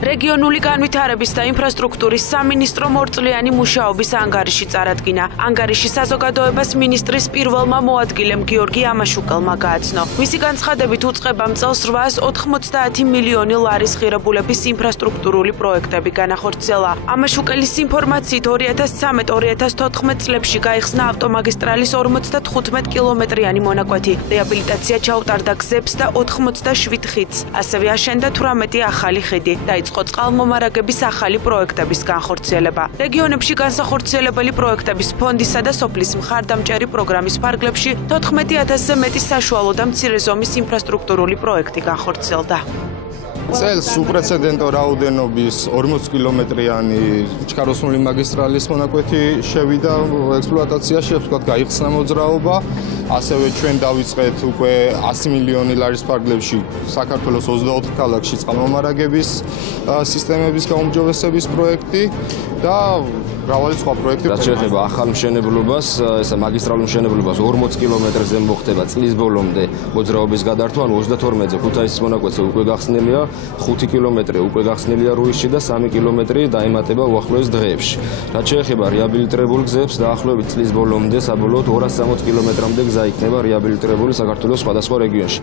რეგიონული განვითარების და ინფრასტრუქტურის სამინისტრო მორწლიანი მუშაობის ანგარიში წარადგინა. ანგარიში საზოგადოებას მინისტრის პირველმა მოადგილემ გიორგი ამაშუკელმა გააცნო. მისი განცხადებით უწყებამ წელს 890 მილიონი ლარის ღირებულების ინფრასტრუქტურული პროექტები განახორციელა. ამაშუკელის ინფორმაციით 2013-2014 წლებში გაიხსნა ავტომაგისტრალის 55 კილომეტრიანი მონაკვეთი. რეაბილიტაცია ჩაუტარდა გზებს და 87 ხიდს. ასევე აშენდა 18 ახალი ხიდი. დაიწყო წყალმომარაგების ახალი პროექტების განხორციელება. რეგიონებში განსახორციელებელი პროექტების ფონდისა და სოფლის მხარდამჭერი პროგრამის ფარგლებში 14000-ზე მეტი საშუალო და მცირე ზომის ინფრასტრუქტურული პროექტი განხორციელდა. წელს უპრეცედენტო რაოდენობის 40 კილომეტრიანი ჩქაროსნული მაგისტრალის მონაკვეთი შევიდა ექსპლუატაციაში, ვთქვათ, გაიხსნა მოძრაობა. ასევე ჩვენ დავიწყეთ უკვე 100 მილიონი ლარის ფარგლებში საქართველოს 24 ქალაქში წყალმომარაგების სისტემების გაუმჯობესების პროექტი და მრავალი სხვა პროექტი. რაც შეეხება ახალ მშენებლობას, ესა მაგისტრალურ მშენებლობას 40 კილომეტრზე მოხდება წლის ბოლომდე მოძრაობის გადართვა, ანუ 32-ზე ქუთაისის მონაკვეთზე უკვე გახსნილია, 5 კილომეტრი უკვე გახსნილია რუისში და 3 კილომეტრი დაემატება უახლოეს დღეებში. რაც შეეხება რეაბილიტირებულ გზებს, დაახლოებით წლის ბოლომდე საბოლოოდ 260 კილომეტრამდე გზა იქნება რეაბილიტირებული საქართველოს სხვადასხვა რეგიონში.